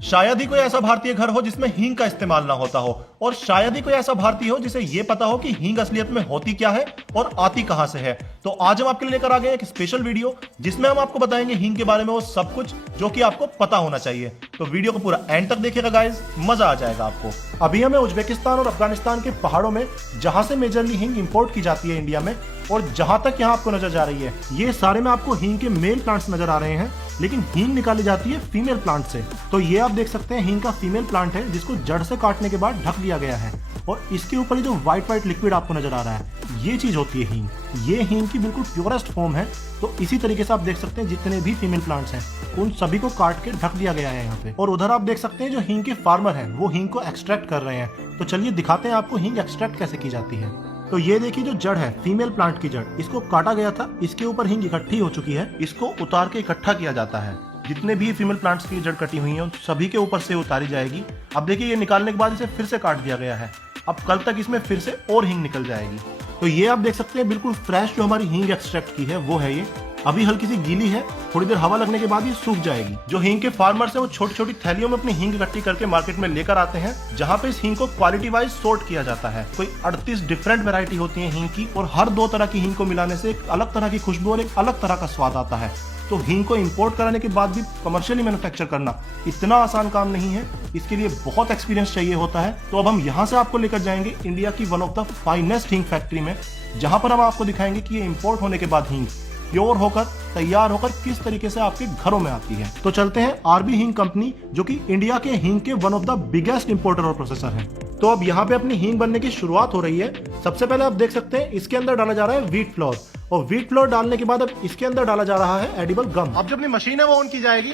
शायद ही कोई ऐसा भारतीय घर हो जिसमें हींग का इस्तेमाल ना होता हो, और शायद ही कोई ऐसा भारतीय हो जिसे ये पता हो कि हींग असलियत में होती क्या है और आती कहां से है। तो आज हम आपके लिए लेकर आ गए एक स्पेशल वीडियो जिसमें हम आपको बताएंगे हींग के बारे में वो सब कुछ जो कि आपको पता होना चाहिए। तो वीडियो को पूरा एंड तक देखिएगा गाइस, मजा आ जाएगा आपको। अभी हमें उज्बेकिस्तान और अफगानिस्तान के पहाड़ों में जहां से मेजरली हींग इंपोर्ट की जाती है इंडिया में, और जहां तक यहाँ आपको नजर जा रही है, ये सारे में आपको हींग के मेल प्लांट्स नजर आ रहे हैं, लेकिन हींग निकाली जाती है फीमेल प्लांट से। तो ये आप देख सकते हैं हींग का फीमेल प्लांट है जिसको जड़ से काटने के बाद ढक दिया गया है, और इसके ऊपर ये जो व्हाइट लिक्विड आपको नजर आ रहा है, ये चीज होती है हींग। ये हींग की बिल्कुल प्योरेस्ट फॉर्म है। तो इसी तरीके से आप देख सकते हैं जितने भी फीमेल प्लांट्स हैं उन सभी को काट के ढक दिया गया है यहाँ पे। और उधर आप देख सकते हैं जो हींग के फार्मर हैं वो हींग को एक्सट्रैक्ट कर रहे हैं। तो चलिए दिखाते हैं आपको हींग एक्सट्रैक्ट कैसे की जाती है। तो ये देखिए जो जड़ है, फीमेल प्लांट की जड़, इसको काटा गया था, इसके ऊपर हींग इकट्ठी हो चुकी है, इसको उतार के इकट्ठा किया जाता है। जितने भी फीमेल प्लांट्स की जड़ कटी हुई है उन सभी के ऊपर से उतारी जाएगी। अब देखिए ये निकालने के बाद इसे फिर से काट दिया गया है। अब कल तक इसमें फिर से और हींग निकल जाएगी। तो ये आप देख सकते हैं बिल्कुल फ्रेश जो हमारी हींग एक्सट्रैक्ट की है वो है ये। अभी हल्की सी गीली है, थोड़ी देर हवा लगने के बाद ये सूख जाएगी। जो हींग के फार्मर्स हैं वो छोटी छोटी थैलियों में अपनी हींग इकट्ठी करके मार्केट में लेकर आते हैं, जहां पे इस हींग को क्वालिटी वाइज सॉर्ट किया जाता है। कोई 38 डिफरेंट वैरायटी होती है हींग की, और हर 2 तरह की हींग को मिलाने से एक अलग तरह की खुशबू और एक अलग तरह का स्वाद आता है। तो हींग को इंपोर्ट कराने के बाद भी कमर्शियली मैन्युफैक्चर करना इतना आसान काम नहीं है, इसके लिए बहुत एक्सपीरियंस चाहिए होता है। तो अब हम यहाँ से आपको लेकर जाएंगे इंडिया की वन ऑफ द फाइनेस्ट हींग फैक्ट्री में, जहां पर हम आपको दिखाएंगे कि ये इंपोर्ट होने के बाद हींग प्योर होकर तैयार होकर किस तरीके से आपके घरों में आती है। तो चलते हैं आरबी हींग कंपनी, जो कि इंडिया के हींग के one of the biggest importer और प्रोसेसर है। तो अब यहाँ पे अपनी हींग बनने की शुरुआत हो रही है। सबसे पहले आप देख सकते हैं इसके अंदर डाला जा रहा है व्हीट फ्लोर, और व्हीट फ्लोर डालने के बाद अब इसके अंदर डाला जा रहा है एडिबल गम। अब जो अपनी मशीन है वो ऑन की जाएगी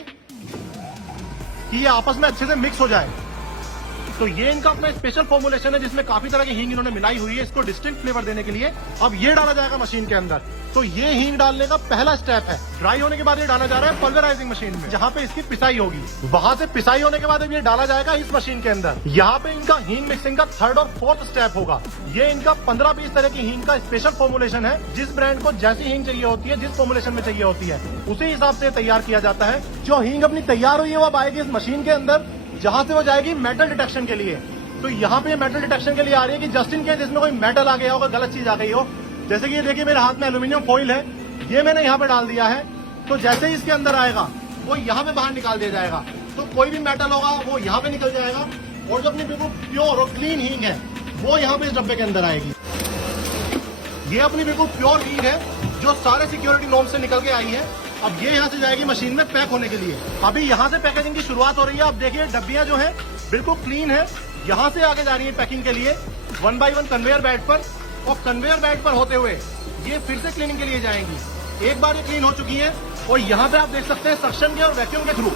कि ये आपस में अच्छे से मिक्स हो जाए। तो ये इनका अपना स्पेशल फॉर्मुलेशन है जिसमें काफी तरह की हींग इन्होंने मिलाई हुई है इसको डिस्टिंक्ट फ्लेवर देने के लिए। अब ये डाला जाएगा मशीन के अंदर। तो ये हींग डालने का पहला स्टेप है। ड्राई होने के बाद ये डाला जा रहा है पल्वराइजिंग मशीन में, जहाँ पे इसकी पिसाई होगी। वहां से पिसाई होने के बाद अब ये डाला जाएगा इस मशीन के अंदर। यहाँ पे इनका हींग मिक्सिंग का 3rd और 4th स्टेप होगा। ये इनका 15-20 तरह की हींग का स्पेशल फॉर्मुलेशन है। जिस ब्रांड को जैसी हींग चाहिए होती है, जिस फॉर्मुलेशन में चाहिए होती है, उसी हिसाब से तैयार किया जाता है। जो हींग अपनी तैयार हुई है वो अब आएगी इस मशीन के अंदर, जहाँ से वो जाएगी मेटल डिटेक्शन के लिए। तो यहाँ पे मेटल डिटेक्शन के लिए आ रही है कि जस्ट इन केस इसमें कोई मेटल आ गया हो, गलत चीज आ गई हो। जैसे कि ये देखिए मेरे हाथ में एल्यूमिनियम फॉइल है, ये मैंने यहाँ पे डाल दिया है। तो जैसे ही इसके अंदर आएगा वो यहाँ पे बाहर निकाल दिया जाएगा। तो कोई भी मेटल होगा वो यहाँ पे निकल जाएगा, और जो अपनी बिल्कुल प्योर और क्लीन हींग है वो यहाँ पे इस डब्बे के अंदर आएगी। ये अपनी बिल्कुल प्योर हींग है जो सारे सिक्योरिटी नॉर्म से निकल के आई है। अब ये यहाँ से जाएगी मशीन में पैक होने के लिए। अभी यहाँ से पैकेजिंग की शुरुआत हो रही है। अब देखिए डब्बियां जो है बिल्कुल क्लीन है। यहाँ से आगे जा रही है पैकिंग के लिए 1 by 1 कन्वेयर बेल्ट पर, और कन्वेयर बेल्ट पर होते हुए ये फिर से क्लीनिंग के लिए जाएंगी। एक बार ये क्लीन हो चुकी है, और यहाँ पे आप देख सकते हैं सक्शन के और वैक्यूम के थ्रू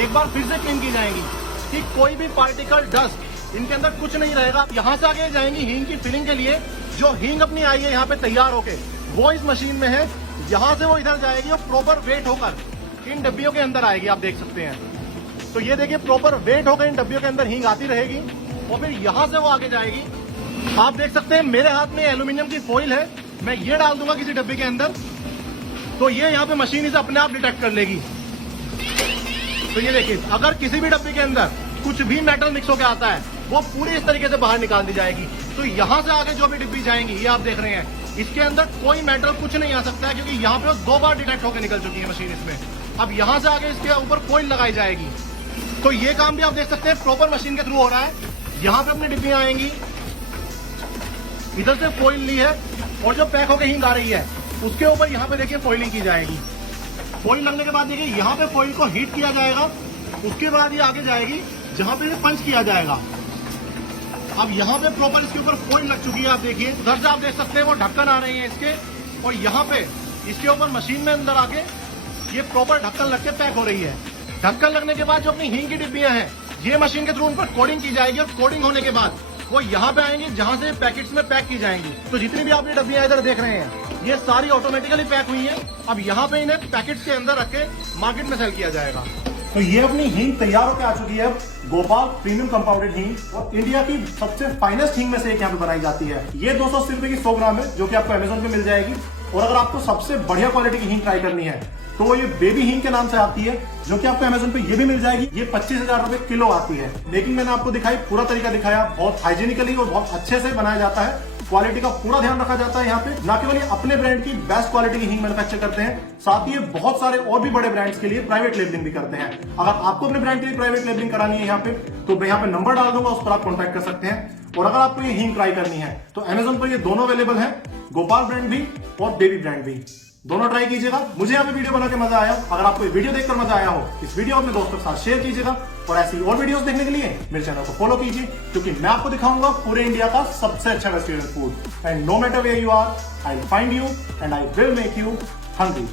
एक बार फिर से क्लीन की जाएंगी कि कोई भी पार्टिकल डस्ट इनके अंदर कुछ नहीं रहेगा। यहाँ से आगे जाएंगी हींग की फिलिंग के लिए। जो हींग अपनी आई है यहाँ पे तैयार होके वो इस मशीन में है। यहाँ से वो इधर जाएगी और प्रॉपर वेट होकर इन डब्बियों के अंदर आएगी। आप देख सकते हैं। तो ये देखिए प्रॉपर वेट होकर इन डब्बियों के अंदर हींग आती रहेगी, और फिर यहाँ से वो आगे जाएगी। आप देख सकते हैं मेरे हाथ में एल्यूमिनियम की फॉइल है, मैं ये डाल दूंगा किसी डब्बे के अंदर, तो ये यहाँ पे मशीन इसे अपने आप डिटेक्ट कर लेगी। तो ये देखिए अगर किसी भी डब्बे के अंदर कुछ भी मेटल मिक्स होकर आता है वो पूरी इस तरीके से बाहर निकाल दी जाएगी। तो यहाँ से आगे जो भी डिब्बी जाएंगी, ये आप देख रहे हैं, इसके अंदर कोई मेटल कुछ नहीं आ सकता है, क्योंकि यहाँ पे 2 बार डिटेक्ट होकर निकल चुकी है मशीन इसमें। अब यहाँ से आगे इसके ऊपर फॉइल लगाई जाएगी। तो ये काम भी आप देख सकते हैं प्रॉपर मशीन के थ्रू हो रहा है। यहाँ पे अपनी डिब्बियां आएंगी, इधर से फॉइल ली है, और जो पैक होकर हींग आ रही है उसके ऊपर यहाँ पे देखिए फॉइलिंग की जाएगी। फॉइल लगने के बाद देखिए यहाँ पे फॉइल को हीट किया जाएगा। उसके बाद ये आगे जाएगी जहाँ पे पंच किया जाएगा। अब यहाँ पे प्रॉपर इसके ऊपर फॉइल लग चुकी है। आप देखिए उधर से आप देख सकते हैं वो ढक्कन आ रहे हैं इसके, और यहाँ पे इसके ऊपर मशीन में अंदर आके ये प्रॉपर ढक्कन लग के पैक हो रही है। ढक्कन लगने के बाद जो अपनी हींग की डिब्बियां हैं ये मशीन के थ्रू उन पर कोडिंग की जाएगी, और कोडिंग होने के बाद वो यहाँ पे आएंगी जहाँ से पैकेट्स में पैक की जाएंगी। तो जितनी भी आप ये डब्बियां इधर देख रहे हैं ये सारी ऑटोमेटिकली पैक हुई है। अब यहाँ पे इन्हें पैकेट्स के अंदर रख के मार्केट में सेल किया जाएगा। तो ये अपनी हींग तैयार होकर आ चुकी है। गोपाल प्रीमियम कंपाउंडेड हींग, और इंडिया की सबसे फाइनेस्ट हींग में से एक यहाँ पे बनाई जाती है। ये 280 रुपए की 100 ग्राम है, जो कि आपको अमेजोन पे मिल जाएगी। और अगर आपको सबसे बढ़िया क्वालिटी की हींग ट्राई करनी है तो ये बेबी हींग के नाम से आती है, जो कि आपको अमेज़न पे ये भी मिल जाएगी। ये 25,000 रुपए किलो आती है। लेकिन मैंने आपको दिखाई, पूरा तरीका दिखाया, बहुत हाइजीनिकली और बहुत अच्छे से बनाया जाता है। क्वालिटी का पूरा ध्यान रखा जाता है यहाँ पे। ना केवल ये अपने ब्रांड की बेस्ट क्वालिटी की हींग मैन्युफैक्चर करते हैं, साथ ही ये बहुत सारे और भी बड़े ब्रांड्स के लिए प्राइवेट लेबलिंग भी करते हैं। अगर आपको अपने ब्रांड के लिए प्राइवेट लेबलिंग करानी है यहाँ पे, तो मैं यहाँ पे नंबर डाल दूंगा, उस पर आप कॉन्टैक्ट कर सकते हैं। और अगर आपको ये हींग ट्राई करनी है तो अमेज़न पर ये दोनों अवेलेबल है, गोपाल ब्रांड भी और बेबी ब्रांड भी। दोनों ट्राई कीजिएगा। मुझे यहाँ पे वीडियो बना के मजा आया। अगर आपको ये वीडियो देखकर मजा आया हो, इस वीडियो अपने दोस्तों के साथ शेयर कीजिएगा। और ऐसी और वीडियोस देखने के लिए मेरे चैनल को फॉलो कीजिए, क्योंकि मैं आपको दिखाऊंगा पूरे इंडिया का सबसे अच्छा vegetarian food. And no matter where you are, I will find you and I will make you hungry.